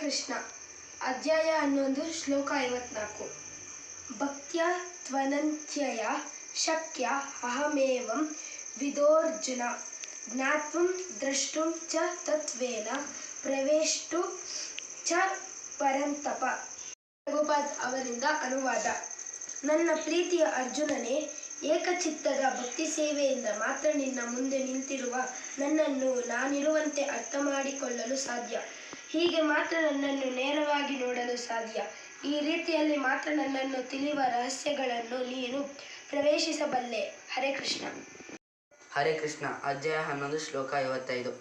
ಕೃಷ್ಣ ಅಧ್ಯಾಯ 11 ಶ್ಲೋಕ 54. ಭಕ್ತ್ಯ ತ್ವನಂತ್ಯಯ ಶಕ್ಯ ಅಹಮೇವಂ ವಿದೋರ್ಜುನ ಜ್ಞಾತ್ವಂ ದ್ರಷ್ಟುಂ ಚ ತತ್ವೇನ ಪ್ರವೇಷ್ಟು ಚ ಪರಂತಪ. ಪ್ರಭುಪಾದ್ ಅವರಿಂದ ಅನುವಾದ. ನನ್ನ ಪ್ರೀತಿಯ ಅರ್ಜುನನೇ, ಏಕಚಿತ್ತದ ಭಕ್ತಿ ಸೇವೆಯಿಂದ ಮಾತ್ರ ನಿನ್ನ ಮುಂದೆ ನಿಂತಿರುವ ನನ್ನನ್ನು ನಾನಿರುವಂತೆ ಅರ್ಥ ಮಾಡಿಕೊಳ್ಳಲು ಸಾಧ್ಯ. ಹೀಗೆ ಮಾತ್ರ ನನ್ನನ್ನು ನೇರವಾಗಿ ನೋಡಲು ಸಾಧ್ಯ. ಈ ರೀತಿಯಲ್ಲಿ ಮಾತ್ರ ನನ್ನನ್ನು ತಿಳಿಯುವ ರಹಸ್ಯಗಳನ್ನು ನೀನು ಪ್ರವೇಶಿಸಬಲ್ಲೆ. ಹರೇ ಕೃಷ್ಣ. ಹರೇ ಕೃಷ್ಣ ಅಧ್ಯಾಯ 11 ಶ್ಲೋಕ 55.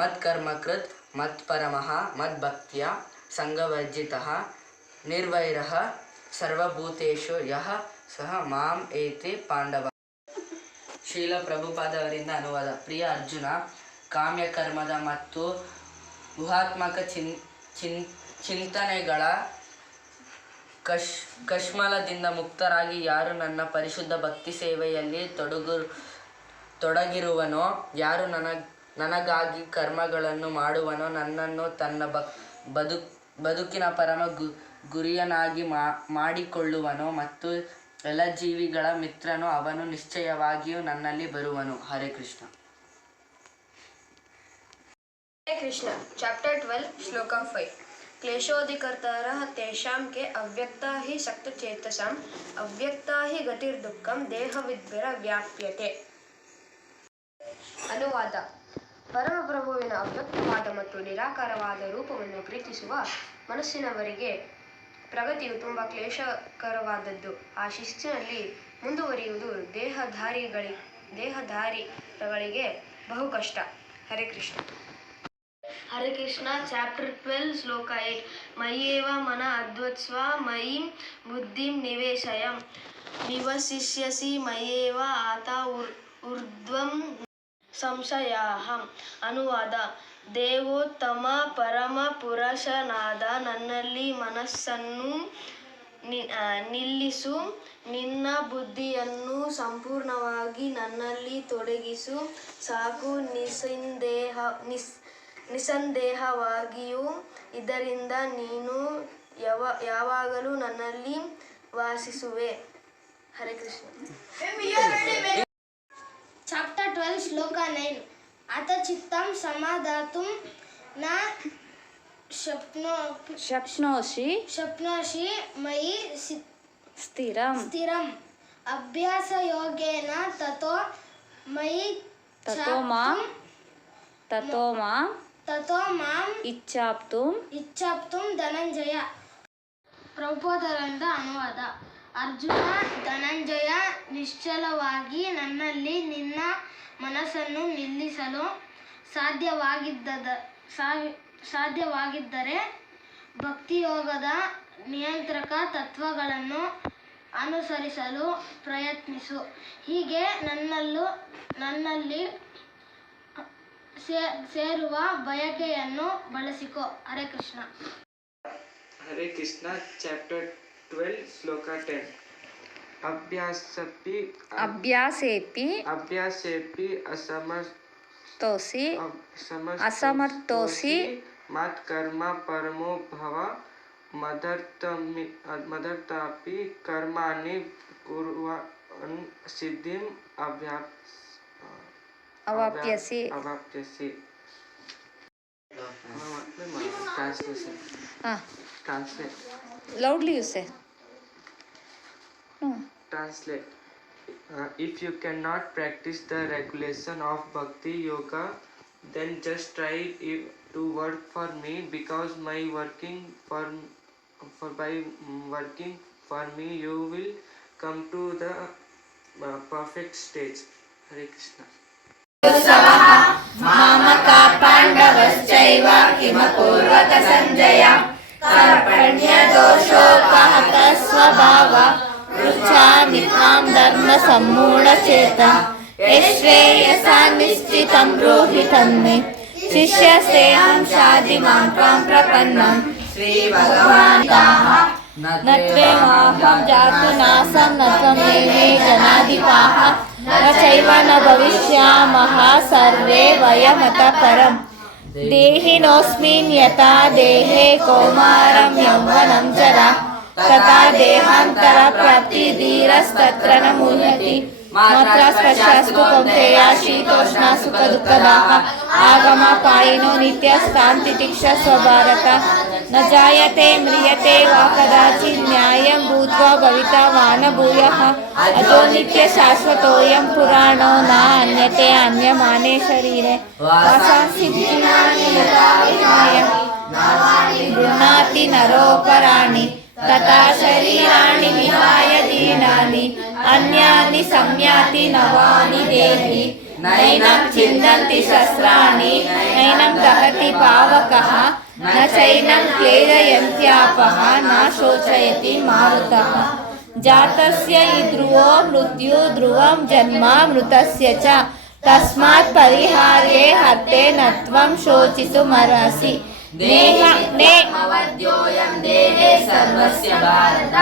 ಮತ್ಕರ್ಮಕೃತ್ ಮತ್ಪರಮಃ ಮದ್ಭಕ್ತ್ಯ ಸಂಗವರ್ಜಿತಃ ನಿರ್ವೈರಃ ಸರ್ವಭೂತೇಷು ಯಃ ಸಹ ಮಾಂ ಏತಿ ಪಾಂಡವ. ಶ್ರೀಲ ಪ್ರಭುಪಾದ ಅವರಿಂದ ಅನುವಾದ. ಪ್ರಿಯ ಅರ್ಜುನ, ಕಾಮ್ಯಕರ್ಮದ ಮತ್ತು ಊಹಾತ್ಮಕ ಚಿಂತನೆಗಳ ಕಶ್ಮಲದಿಂದ ಮುಕ್ತರಾಗಿ ಯಾರು ನನ್ನ ಪರಿಶುದ್ಧ ಭಕ್ತಿ ಸೇವೆಯಲ್ಲಿ ತೊಡಗಿರುವನೋ, ಯಾರು ನನಗಾಗಿ ಕರ್ಮಗಳನ್ನು ಮಾಡುವನೋ, ನನ್ನನ್ನು ತನ್ನ ಬದುಕಿನ ಪರಮ ಗುರಿಯನ್ನಾಗಿ ಮಾಡಿಕೊಳ್ಳುವನೋ ಮತ್ತು ಎಲ್ಲ ಜೀವಿಗಳ ಮಿತ್ರನೋ, ಅವನು ನಿಶ್ಚಯವಾಗಿಯೂ ನನ್ನಲ್ಲಿ ಬರುವನು. ಹರೇ ಕೃಷ್ಣ. ಹರೇ ಕೃಷ್ಣ. ಚಾಪ್ಟರ್ 12 ಶ್ಲೋಕ 5. ಕ್ಲೇಶೋಧಿಕರ್ತರಃ ತೇಷಾಂ ಕೆ ಅವ್ಯಕ್ತಾ ಹಿ ಸಕ್ತಚೇತಸಾಂ ಅವ್ಯಕ್ತಾ ಹಿ ಗತಿರ್ದುಃಖಂ ದೇಹವಿದ್ಭಿರ ವ್ಯಾಪ್ಯತೆ. ಅನುವಾದ. ಪರಮಪ್ರಭುವಿನ ಅವ್ಯಕ್ತವಾದ ಮತ್ತು ನಿರಾಕಾರವಾದ ರೂಪವನ್ನು ಪ್ರೀತಿಸುವ ಮನಸ್ಸಿನವರಿಗೆ ಪ್ರಗತಿಯು ತುಂಬ ಕ್ಲೇಶಕರವಾದದ್ದು. ಆ ಶಿಸ್ತಿನಲ್ಲಿ ಮುಂದುವರಿಯುವುದು ದೇಹಧಾರಿಗಳಿಗೆ ಬಹು ಕಷ್ಟ. ಹರೇ ಕೃಷ್ಣ. ಹರೇ ಕೃಷ್ಣ. ಚಾಪ್ಟರ್ 12 ಶ್ಲೋಕ 8. ಮಯ್ಯೇವ ಮನ ಅಧ್ವತ್ಸ್ವ ಮಯಿ ಬುದ್ಧಿಂ ನಿವಸಿಷ್ಯಸಿ ಮಯ್ಯೇವ ಆತ ಊರ್ಧ್ವಂ ಸಂಶಯಾಹಂ. ಅನುವಾದ. ದೇವೋತ್ತಮ ಪರಮ ಪುರುಷನಾದ ನನ್ನಲ್ಲಿ ಮನಸ್ಸನ್ನು ನಿಲ್ಲಿಸು, ನಿನ್ನ ಬುದ್ಧಿಯನ್ನು ಸಂಪೂರ್ಣವಾಗಿ ನನ್ನಲ್ಲಿ ತೊಡಗಿಸು ಸಾಕು. ನಿಸ್ಸಂದೇಹವಾಗಿಯೂ ಇದರಿಂದ ನೀನು ಯಾವಾಗಲೂ ನನ್ನಲ್ಲಿ ವಾಸಿಸುವೆ. ಹರೇ ಕೃಷ್ಣ. ಚಾಪ್ಟರ್ 12 ಶ್ಲೋಕ 9. ಅತ ಚಿತ್ತಂ ಸಮಾಧಾತುಂ ನ ಶಪ್ನೋಷಿ ಮಯಿ ಸ್ಥಿರಂ ಅಭ್ಯಾಸಯೋಗೇನ ತತೋ ಮಾಂ ಇಚ್ಛಾಪ್ತುಂ ಧನಂಜಯ. ಪ್ರಭುಪಾದರಿಂದ ಅನುವಾದ. ಅರ್ಜುನ, ಧನಂಜಯ, ನಿಶ್ಚಲವಾಗಿ ನನ್ನಲ್ಲಿ ನಿನ್ನ ಮನಸ್ಸನ್ನು ನಿಲ್ಲಿಸಲು ಸಾಧ್ಯವಾಗಿದ್ದರೆ ಭಕ್ತಿಯೋಗದ ನಿಯಂತ್ರಕ ತತ್ವಗಳನ್ನು ಅನುಸರಿಸಲು ಪ್ರಯತ್ನಿಸು. ಹೀಗೆ ನನ್ನಲ್ಲಿ ಸೇರುವ ಬಯಕೆಯನ್ನು ಬಳಸಿಕೊ. ಹರೇ ಕೃಷ್ಣ. ಹರೇ ಕೃಷ್ಣ. ಚಾಪ್ಟರ್ 12 ಶ್ಲೋಕ 10. ಅಭ್ಯಾಸೇಪಿ ಅಸಮರ್ಥೋಸಿ ಮತ್ಕರ್ಮ ಪರಮೋ ಭವ ಮದರ್ಥಾಪಿ ಕರ್ಮಾಣಿ ಕುರ್ವನ್ ಸಿದ್ಧಿಂ ಅವಾಪ್ಯಸಿ. Translate. Loudly you say. Translate. If you cannot practice the regulation of bhakti yoga, then just try to work for me, because by working for me you will come to the perfect stage. Hare Krishna. ಮಾಮಕಾ ಪಾಂಡವಶ್ಚೈವ ಕಿಮಪೂರ್ವಕ Sanjay ಕಾರ್ಪಣ್ಯ ದೋಷೋಪಹತ ಸ್ವಭಾವ ರುಚಾ ನಿಕಾಂ ಧರ್ಮ ಸಮ್ಮೂಢಚೇತ ಯಶ್ರೇಯಸಾ ನಿಶ್ಚಿತಂ ಬ್ರೂಹಿ ತನ್ಮೇ ಶಿಷ್ಯಸ್ತೆಹಂ ಶಾದಿ ಮಾಂ ತ್ವಾಂ ಪ್ರಪನ್ನಂ ಶ್ರೀ ಭಗವಾನ್ ನತ್ವೇಮಾಹಂ ಜಾತು ನಾಸಂ ನತ್ವಮೇವೇ ಜನಾಧಿಪಾಃ ನ ಚೈವ ನ ಭವಿಷ್ಯಾಮಃ ಸರ್ವೇ ವಯಮತಃ ಪರಂ. देहिनोऽस्मिन् यथा देहे कौमारं यौवनं जरा तथा देहान्तरप्राप्तिधीरस्तत्र न मुह्यति मात्रा स्पर्शास्तु कौन्तेय शीतोष्णा सुखदुःखदाः आगमपायिनो नित्यस्तान्तितिक्षस्व भारत न जायते म्रियते वा कदाचित् न्यायं भूत्वा भविता वा न भूयः अजो नित्यशाश्वतोऽयं पुराणो न अन्यते अन्यमाने शरीरे वासांसि जीर्णानि यथा विहाय गृह्णाति नरोपराणि तथा शरीराणि विहाय दीनानि अन्यानि संयाति नवानि देहि नैनं छिन्दन्ति शस्त्राणि नैनं दहति पावकः न चैनं क्लेदयन्त्यापः न शोचयति मारुतः जातस्य हि ध्रुवो मृत्यु ध्रुवं जन्म मृतस्य च तस्मात् परिहार्ये हते न त्वं शोचितुमर्हसि देहमवद्योऽयं देहे सर्वस्य भारत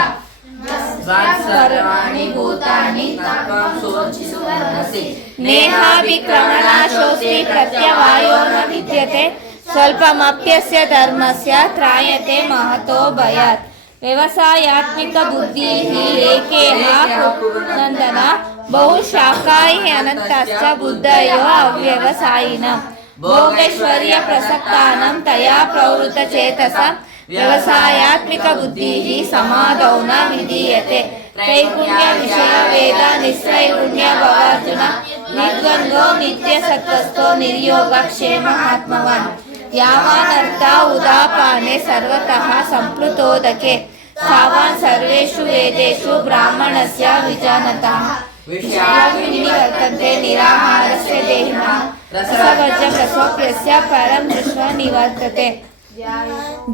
सर्वाणि भूतानि त्वं शोचितुमर्हसि नेहाभिक्रमणाशोऽस्ति प्रत्यवायो न विद्यते स्वल्पमप्यस्य धर्मस्य त्रायते महतो भयात् व्यवसायात्मिक बुद्धिः एकेह नन्दन बहुशाखायः अनन्तश्च बुद्धयो अव्यवसायिनः भोगैश्वर्य प्रसक्तानां तया प्रवृत्तचेतसा व्यवसायात्मिक बुद्धिः समाधौ न विधीयते त्रैगुण्य विषय वेद निस्त्रैगुण्य भवार्जुन निर्द्वन्द्वो नित्यसत्त्वस्थो निर्योगक्षेम आत्मवान् यावानर्थ उदापाने सर्वतः सम्प्लुतोदके तावान् सर्वेषु वेदेषु ब्राह्मणस्य विजानतः विषयाणि वर्तन्ते निराहारस्य देहिनः रसवर्जप्रसोप्यस्य परं दृष्ट्वा निवर्तते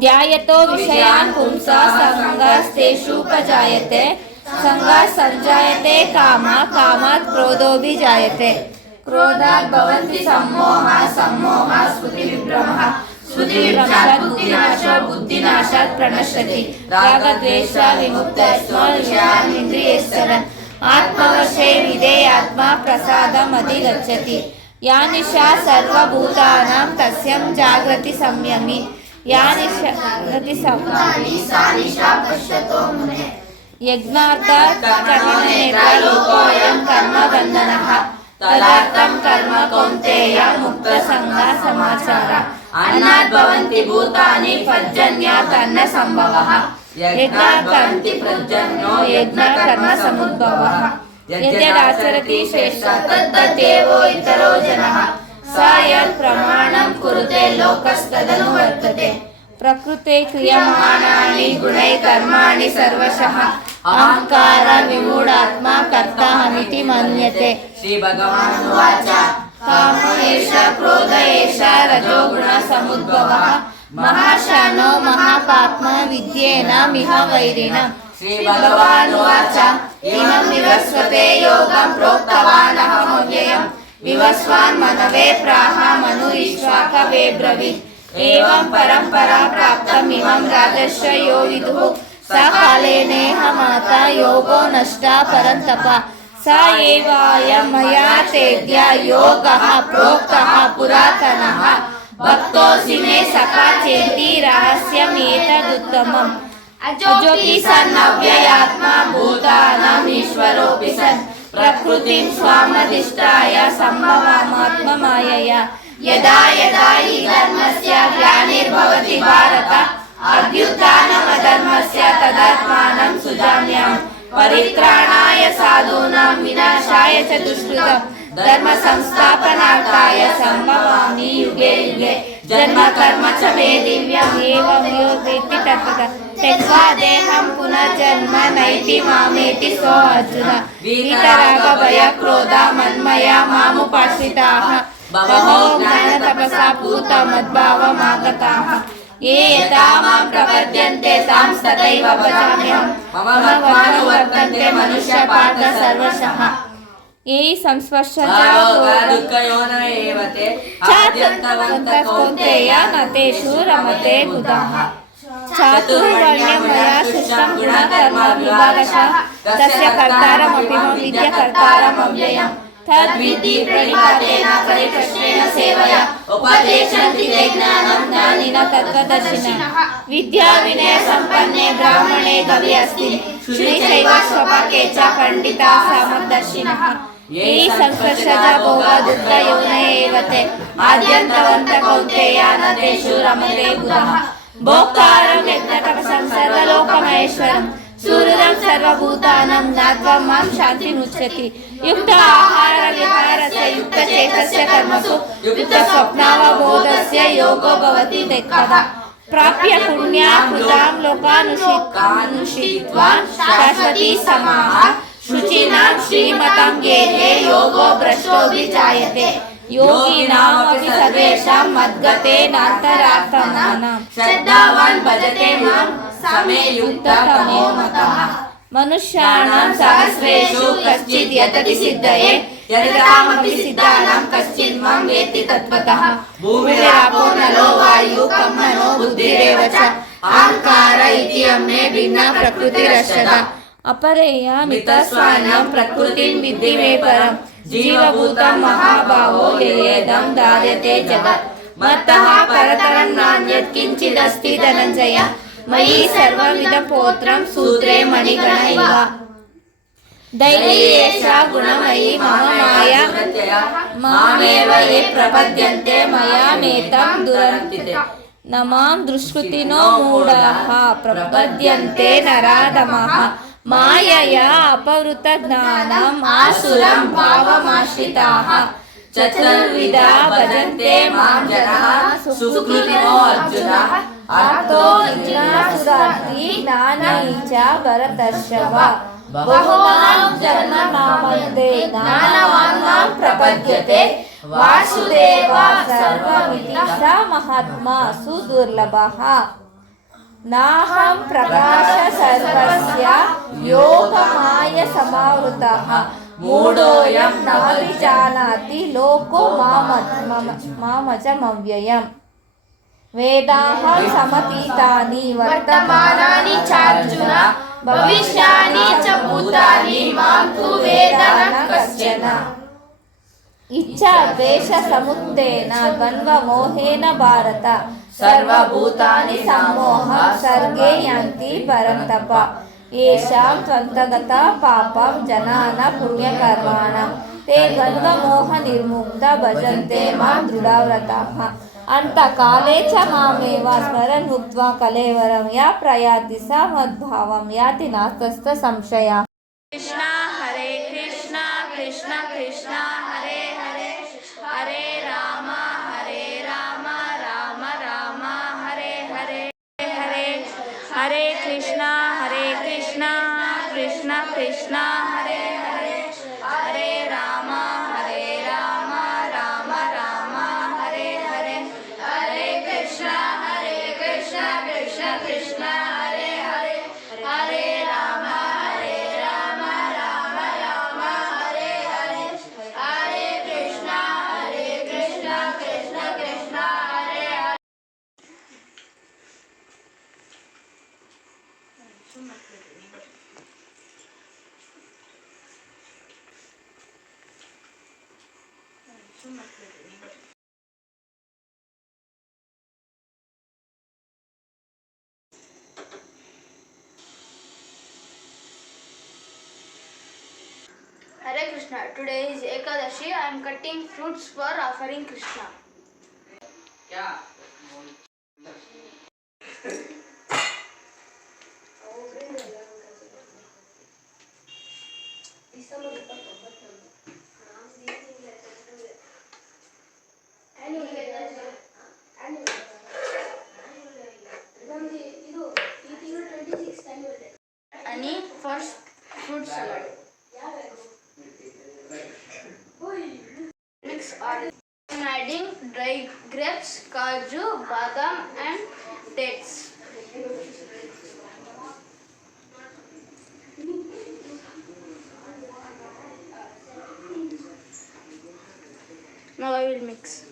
ध्यायतो विषयान् पुंसा संगास्तेषूपजायते संगात् सञ्जायते कामः कामात् क्रोधोऽभिजायते क्रोधात् भवन्ति सम्मोहः सम्मोहात् स्मृतिविभ्रमः स्मृतिविभ्रमात् बुद्धिनाशो बुद्धिनाशात् प्रणश्यति रागद्वेष विमुक्तस्त्व विषयान् इन्द्रियैश्चरन् आत्मवशे विधेयात्मा प्रसादमधिगच्छति या निशा सर्वभूतानां तस्यां जागृति संयमी या निशा सा निशा पश्यतो मुने यज्ञार्थात् कर्मणेतर लोकोऽयं कर्मबन्धनः तदर्थं कर्म कौन्तेय मुक्तसङ्गः समाचारः अन्नात् भवन्ति भूतानि पर्जन्यात् अन्नसम्भवः यज्ञात् कर्मति पर्जन्यो यज्ञकर्मसमुद्भवः यद्यदाचरति श्रेष्ठः तद्देवो इतरो जनः स यत् प्रमाणं कुरुते लोकस्तदनुवर्तते प्रकृते क्रियमाणानि गुणैः कर्माणि सर्वशः अहंकार विमूढात्मा कर्ताहमिति मन्यते श्रीभगवानुवाच काम एष क्रोध एष रजोगुणसमुद्भवः महाशानो महापाप्मा विद्येनामिह वैरिणम् श्रीभगवानुवाच इमं विवस्वते योगं प्रोक्तवानहमव्ययम् विवस्वान् मनवे प्राह मनुरीश्वाकवे ब्रवीत् एवं परम्परा प्राप्तमिमं राजर्षयो यो विदुः स कालेनेह माता योगो नष्टा परन्तप स एवायं मया तेद्य योगः प्रोक्तः पुरातनः भक्तोऽसि मे सखा चेति रहस्यमेतदुत्तमम् अजोऽपि सन् अव्ययात्मा भूतानाम् ईश्वरोऽपि सन् प्रकृतिं स्वामधिष्ठाय सम्भवामात्ममायया यदा यदा हि धर्मस्य ग्लानिर्भवति भारत अभ्युत्थानमधर्मस्य तदात्मानं सुजाम्यहम् परित्राणाय साधूनां विनाशाय च दुष्कृतं धर्म संस्थापनार्थाय सम्भवामि युगे युगे जन्म कर्म च मे दिव्यम् एवं यो वेत्ति तत्त्वतः त्यक्त्वा देहं पुनर्जन्म नैति मामेति सो अर्जुन वीतरागभयक्रोध मन्मया मामुपाश्रिताः बहवो ज्ञानतपसा पूता मद्भावमागताः ये यथा मां प्रपद्यन्ते तां तथैव भजाम्यहम् मम भक्ताः वर्तन्ते मनुष्यपार्थ सर्वशः ये संस्पर्शजाते कौन्तेय न तेषु रमते बुधाः चातुर्वर्ण्यं मया सृष्टं गुणकर्मविभागशः तस्य कर्तारमपि मम विद्य कर्तारमव्ययम् तद्विद्धि प्रणिपातेन परिप्रश्नेन सेवया उपदेशन्ति ते ज्ञानं ज्ञानिनः तत्त्वदर्शिनः विद्या विनय सम्पन्ने ब्राह्मणे कवि अस्ति श्रीशैव स्वपाके च पंडिताः समदर्शिनः ये संस्पर्शज भोग दुःख योनय एव ते आद्यन्तवन्त कौन्तेय न तेषु रमते बुधः भोक्तारं यज्ञतपसं सर्वलोकमहेश्वरं सुहृदं सर्वभूतानां ज्ञात्वा मां शान्तिमुच्यति युक्त आहार विहारस्य युक्त चेतस्य कर्मसु युक्त स्वप्नावबोधस्य योगो भवति तदा प्राप्य पुण्या कृतां लोकानुषित्वा शाश्वती समाः शुचीनां श्रीमतां गेहे योगो भ्रष्टोऽपि जायते योगिनामपि सर्वेषां मद्गतेनान्तरात्मनां श्रद्धावान् भजते मां समे युक्ततमो मतः मनुष्याणां सहस्रेषु कश्चित् यतति सिद्धये यदितामपि सिद्धानां कश्चित् मां वेत्ति तत्त्वतः भूमिरापो नलो वायुः कं मनो बुद्धिरेव च अहंकार इति अम्मे भिन्ना प्रकृतिरष्टधा अपरेया मितस्वान्यं प्रकृतिं विद्धि मे परं जीवभूतं महाभावो ययेदं धार्यते जगत् मत्तः परतरं नान्यत् किञ्चिदस्ति धनञ्जय मयि सर्वमिदं पोत्रं सूत्रे मणिगण इव दैवी एषा गुणमयी मम माया मामेव ये प्रपद्यन्ते मया नेतं दुरन्तिते न मां दुष्कृतिनो मूढाः प्रपद्यन्ते नराधमाः मायया अपहृतज्ञानम् आसुरं भावमाश्रिताः चतुर्विधा भजन्ते मां जनाः सुकृतिनो अर्जुन अर्थो जिज्ञासुरार्थी ज्ञाननीच भरतर्षभ बहुनां जन्मनामन्ते ज्ञानवान् मां प्रपद्यते वासुदेवः सर्वमिति स महात्मा सुदुर्लभः नाहं प्रकाश सर्वस्य योगमाय समावृतः मूढोऽयं न विजानाति लोको मामजमव्ययम् वेदाहं समतीतानि वर्तमानानि चार्जुन भविष्यानि च भूतानि मां तु वेद न कश्चन इच्छा द्वेष समुत्थेन द्वन्द्व मोहेन भारत सर्वभूतानि सम्मोहं सर्गे यान्ति परन्तप येषां त्वन्तगता पापं जनानां पुण्यकर्माणां ते द्वन्द्वमोहनिर्मुक्ता भजन्ते मां दृढव्रताः अन्तकाले च मामेव स्मरन् उक्त्वा कलेवरं या प्रयाति स मद्भावं याति नास्तस्य संशयः कृष्ण हरे Krishna Krishna Krishna Hare Hare Hare Ram Ram Ram Hare Hare Hare Hare Krishna Krishna Krishna Hare Hare Hare Ram Ram Ram Hare Hare Hare Krishna Krishna Krishna Hare Hare Hare Ram Ram Ram Hare Hare Hare Krishna Krishna Krishna Hare Hare Hare Krishna. Today is Ekadashi. I am cutting fruits for offering Krishna. Ani first fruit salad. Mix orange. I am adding dry grapes, kaju, badam and dates. Now I will mix.